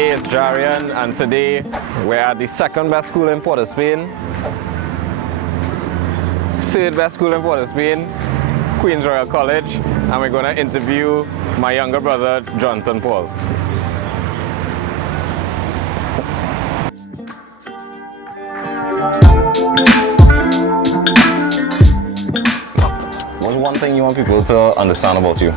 Hey, it's Jarian, and today we're at the second best school in Port of Spain, third best school in Port of Spain, Queen's Royal College, and we're going to interview my younger brother, Jonathan Paul. What's one thing you want people to understand about you?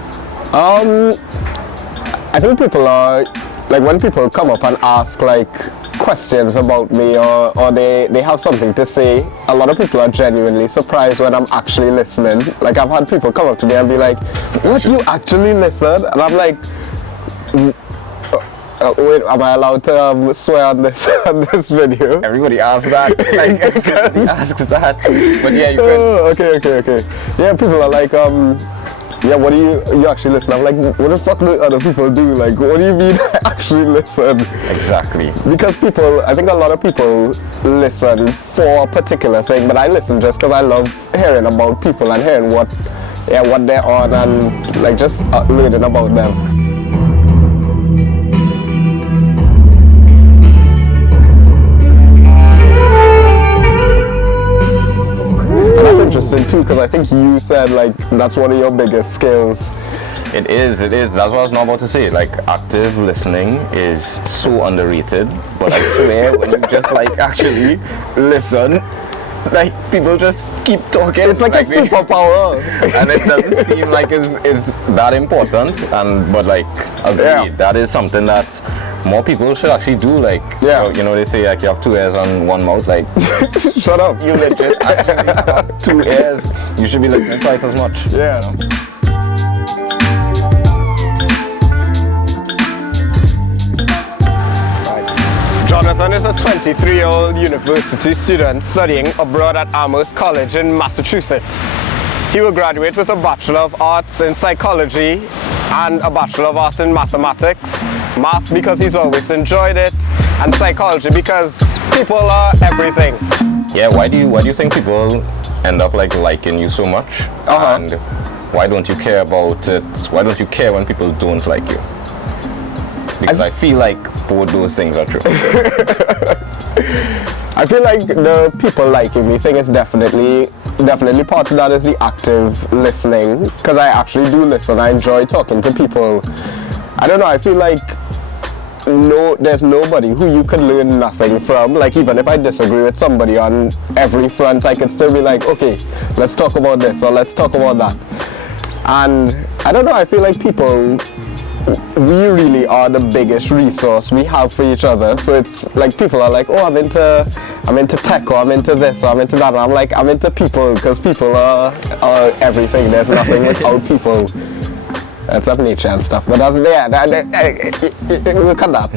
I think people are, like, when people come up and ask, like, questions about me or they have something to say, a lot of people are genuinely surprised when I'm actually listening. Like, I've had people come up to me and be like, what, you actually listen? And I'm like, wait, am I allowed to swear on this on this video? Everybody asks that. Like, everybody asks that. But yeah, you can. Oh, okay. Yeah, people are like, yeah, what do you actually listen? I'm like, what the fuck do other people do? Like, what do you mean I actually listen? Exactly. Because I think a lot of people listen for a particular thing, but I listen just because I love hearing about people and hearing what they're on and like just learning about them. Interesting too, because I think you said like that's one of your biggest skills. It is. That's what I was not about to say. Like, active listening is so underrated, but I swear when you just like actually listen, like people just keep talking. It's like a superpower, and it doesn't seem like it's that important. But like, agreed, that is something that more people should actually do. Like, you know, they say like you have 2 ears and 1 mouth. Like, shut up. You legit actually have 2 ears. You should be listening twice as much. Yeah. Jonathan is a 23-year-old university student studying abroad at Amherst College in Massachusetts. He will graduate with a Bachelor of Arts in Psychology and a Bachelor of Arts in Mathematics. Math because he's always enjoyed it, and psychology because people are everything. Yeah, why do you think people end up like liking you so much? And why don't you care about it? Why don't you care when people don't like you? Because I feel like both those things are true. I feel like the people liking me thing is definitely part of that is the active listening, because I actually do listen. I enjoy talking to people. I don't know, I feel like there's nobody who you could learn nothing from. Like, even if I disagree with somebody on every front, I could still be like, okay, let's talk about this or let's talk about that. And I don't know, I feel like people, we really are the biggest resource we have for each other. So it's like people are like, oh, I'm into tech, or I'm into this, or I'm into that. And I'm like, I'm into people, because people are everything. There's nothing without people. That's up nature and stuff. But that's we'll cut that.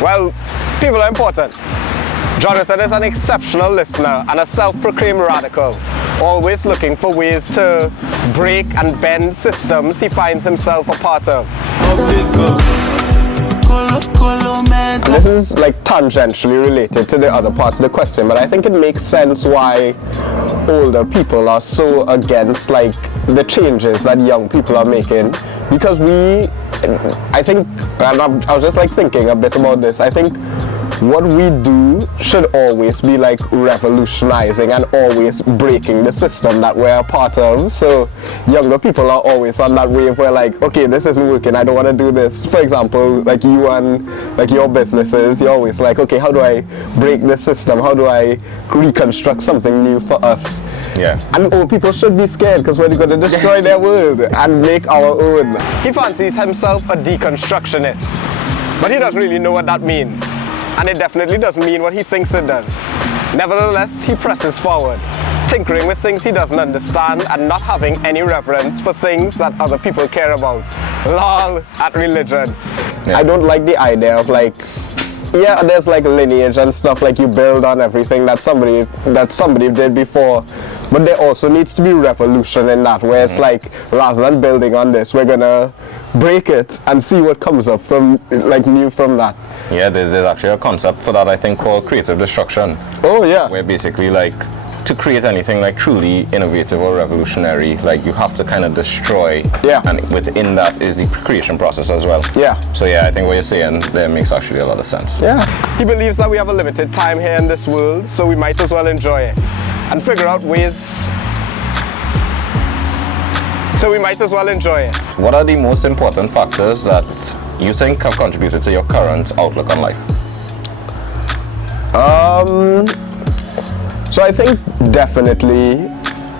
Well, people are important. Jonathan is an exceptional listener and a self-proclaimed radical, always looking for ways to break and bend systems he finds himself a part of. And this is like tangentially related to the other part of the question, but I think it makes sense why older people are so against like the changes that young people are making, because I think, and I was just like thinking a bit about this, I think what we do should always be like revolutionizing and always breaking the system that we're a part of. So younger people are always on that wave where like, okay, this isn't working, I don't want to do this. For example, like you and like your businesses, you're always like, okay, how do I break this system? How do I reconstruct something new for us? Yeah. And old people should be scared, because we're going to destroy their world and make our own. He fancies himself a deconstructionist, but he doesn't really know what that means. And it definitely doesn't mean what he thinks it does. Nevertheless, he presses forward, tinkering with things he doesn't understand and not having any reverence for things that other people care about. Lol at religion. Yeah. I don't like the idea of like, yeah, there's like lineage and stuff, like you build on everything that somebody did before. But there also needs to be revolution in that, where it's like, rather than building on this, we're gonna break it and see what comes up from like new from that. Yeah, there's actually a concept for that, I think, called creative destruction. Oh yeah. Where basically like to create anything like truly innovative or revolutionary, like you have to kind of destroy. Yeah. And within that is the creation process as well. Yeah. So yeah, I think what you're saying there makes actually a lot of sense. Yeah. He believes that we have a limited time here in this world, so we might as well enjoy it and figure out ways. So we might as well enjoy it. What are the most important factors that you think have contributed to your current outlook on life? So I think definitely,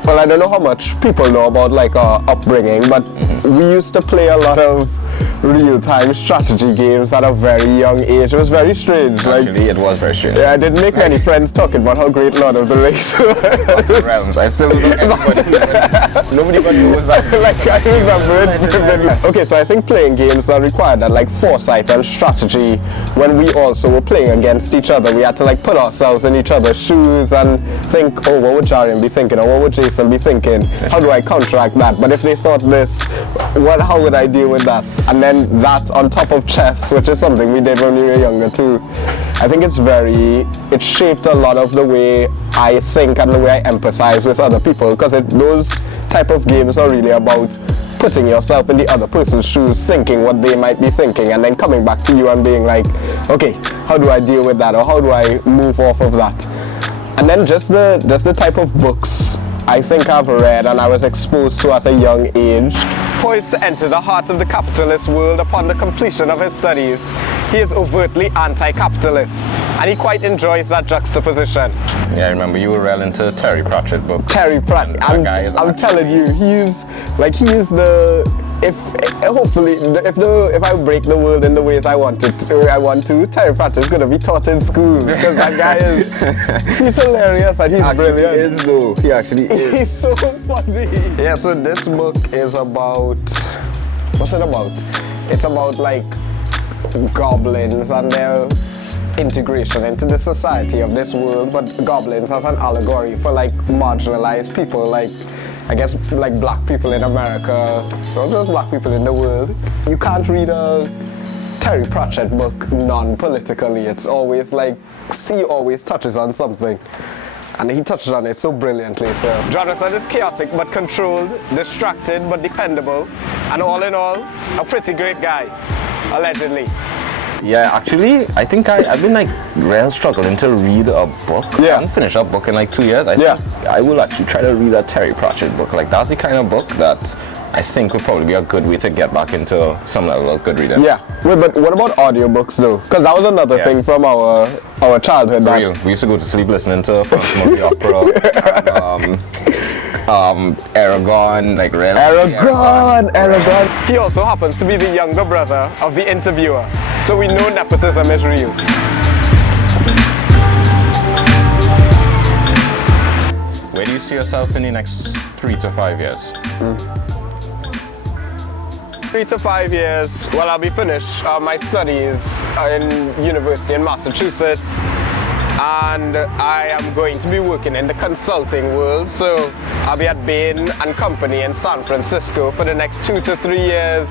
well, I don't know how much people know about like our upbringing, but we used to play a lot of real-time strategy games at a very young age. It was very strange. Actually, it was very strange. Yeah, I didn't make many friends talking about how great Lord of the Rings was. Realms. I still don't nobody got knows that. Like, I remember it. Okay, so I think playing games that required that like foresight and strategy, when we also were playing against each other, we had to like put ourselves in each other's shoes and think, oh, what would Jarian be thinking, or what would Jason be thinking? How do I counteract that? But if they thought this, how would I deal with that? And then that on top of chess, which is something we did when we were younger too. I think it shaped a lot of the way I think and the way I empathize with other people, because those type of games are really about putting yourself in the other person's shoes, thinking what they might be thinking, and then coming back to you and being like, okay, how do I deal with that, or how do I move off of that? And then just the type of books I think I've read and I was exposed to at a young age. Poised to enter the heart of the capitalist world upon the completion of his studies, he is overtly anti-capitalist, and he quite enjoys that juxtaposition. Yeah, I remember you were real into Terry Pratchett books. Terry Pratchett, I'm telling you, he is the. If I break the world in the ways I want to, Terry Pratchett is gonna be taught in school, because that guy he's hilarious and he's brilliant. He is though. He actually is. He's so funny. Yeah, so this book is about, what's it about? It's about like goblins and their integration into the society of this world, but goblins as an allegory for like marginalized people, like I guess like black people in America, not just black people in the world. You can't read a Terry Pratchett book non-politically. It's always like, C always touches on something. And he touches on it so brilliantly. So Jonathan is chaotic but controlled, distracted but dependable, and all in all, a pretty great guy, allegedly. Yeah, actually, I think I've been like real struggling to read a book. Yeah. I haven't finished a book in like 2 years. I will actually try to read a Terry Pratchett book. Like that's the kind of book that I think would probably be a good way to get back into some level of good reading. Yeah. Wait, but what about audiobooks though? Because that was another thing from our childhood. For real. We used to go to sleep listening to Phantom of the Opera. Aragon, like really. Aragon. He also happens to be the younger brother of the interviewer, so we know nepotism is real. Where do you see yourself in the next 3 to 5 years? 3 to 5 years, well, I'll be finished my studies in university in Massachusetts, and I am going to be working in the consulting world, so I'll be at Bain and Company in San Francisco for the next 2 to 3 years.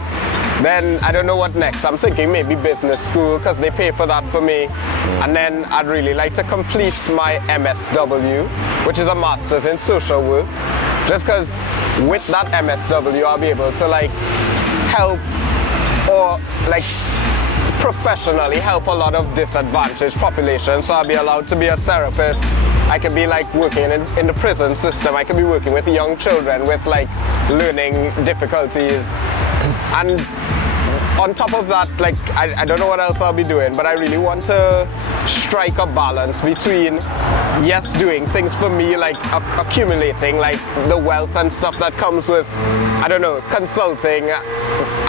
Then I don't know what next. I'm thinking maybe business school, because they pay for that for me. And then I'd really like to complete my MSW, which is a master's in social work, just because with that MSW I'll be able to like help, or like professionally help a lot of disadvantaged populations. So I'll be allowed to be a therapist. I could be like working in the prison system. I could be working with young children with like learning difficulties. And on top of that, like I don't know what else I'll be doing, but I really want to strike a balance between, yes, doing things for me, like accumulating like the wealth and stuff that comes with, I don't know, consulting,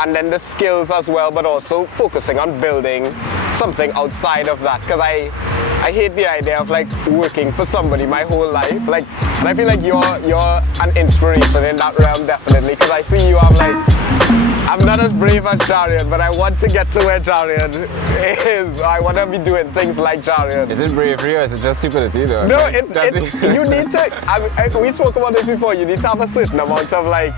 and then the skills as well, but also focusing on building something outside of that, because I hate the idea of like working for somebody my whole life. Like, and I feel like you're an inspiration in that realm, definitely, because I see you have like, I'm not as brave as Jarian, but I want to get to where Jarian is. I want to be doing things like Jarian. Is it bravery or is it just stupidity though? No, you need to, we spoke about this before, you need to have a certain amount of like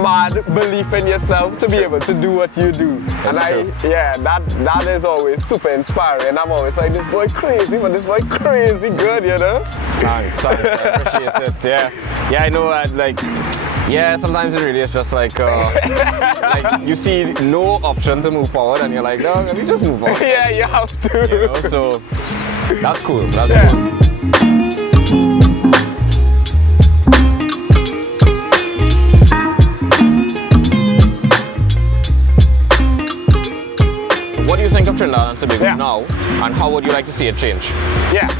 mad belief in yourself to be able to do what you do. And that is always super inspiring. I'm always like, this boy crazy, but this boy crazy good, you know? Thanks, I appreciate it. Yeah, I know that, like, yeah, sometimes it really is just like you see no option to move forward and you're like, no, let me just move forward. Yeah, you have to. You know, so that's cool. That's cool. What do you think of Trinidad and Tobago now, and how would you like to see it change? Yeah,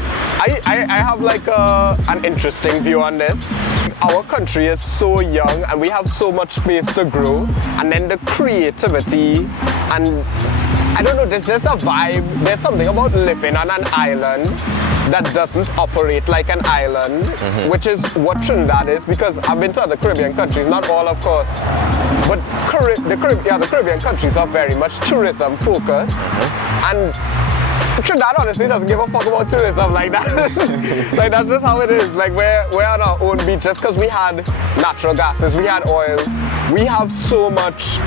I have like an interesting view on this. Our country is so young and we have so much space to grow, and then the creativity and I don't know, there's just a vibe. There's something about living on an island that doesn't operate like an island, which is what Trinidad is, because I've been to other Caribbean countries, not all of course, but the Caribbean countries are very much tourism focused, and Trinidad honestly doesn't give a fuck about tourism like that. Like that's just how it is. Like we're on our own beach just because we had natural gases, we had oil, we have so much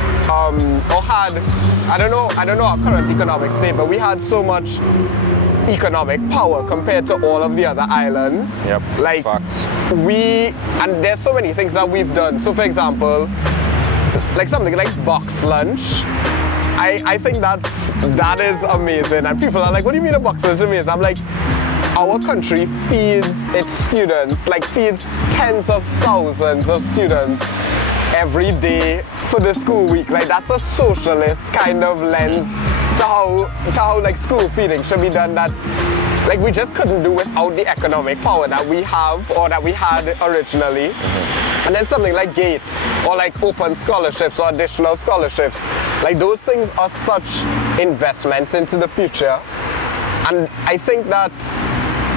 I don't know our current economic state, but we had so much economic power compared to all of the other islands. Yep. Like facts. And there's so many things that we've done. So for example, like something like box lunch. I think that is amazing, and people are like, what do you mean a box lunch is amazing? I'm like, our country feeds its students, like feeds tens of thousands of students every day for the school week. Like that's a socialist kind of lens to how like school feeding should be done, that like we just couldn't do without the economic power that we have or that we had originally. And then something like GATE or like open scholarships or additional scholarships, like those things are such investments into the future. And I think that,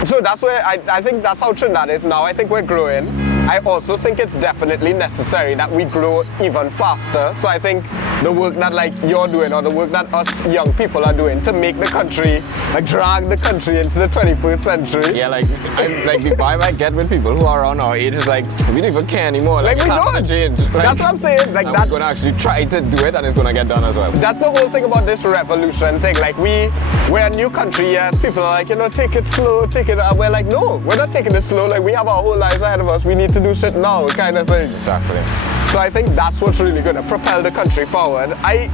so that's where I think that's how Trinidad is now. I think we're growing. I also think it's definitely necessary that we grow even faster. So I think the work that like you're doing, or the work that us young people are doing to make the country, like drag the country into the 21st century. Yeah, like the vibe I get with people who are around our age is like, we don't even care anymore. Like we don't change. Like, that's what I'm saying. Like that's gonna actually try to do it, and it's gonna get done as well. That's the whole thing about this revolution thing. Like we're a new country, yes. People are like, you know, take it slow, take it. We're like, no, we're not taking it slow. Like we have our whole lives ahead of us. We need to do shit now, kind of thing. Exactly. So I think that's what's really going to propel the country forward. I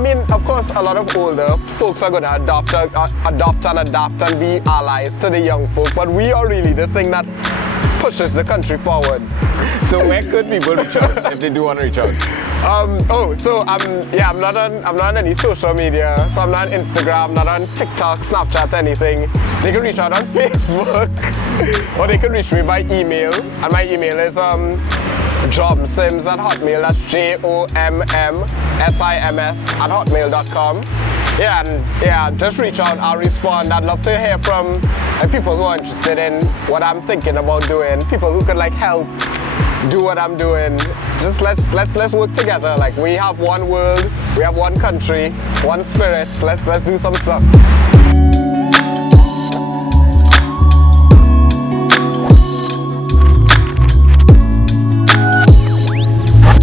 mean, of course, a lot of older folks are going to adopt and be allies to the young folk, but we are really the thing that pushes the country forward. So where could people reach out if they do want to reach out? I'm not on any social media, so I'm not on Instagram, not on TikTok, Snapchat, anything. They can reach out on Facebook, or they can reach me by email, and my email is jomsims@hotmail. That's JOMMSIMS@hotmail.com. Yeah, just reach out. I'll respond. I'd love to hear from people who are interested in what I'm thinking about doing. People who could like help do what I'm doing. Just let's work together. Like we have one world, we have one country, one spirit. Let's do some stuff.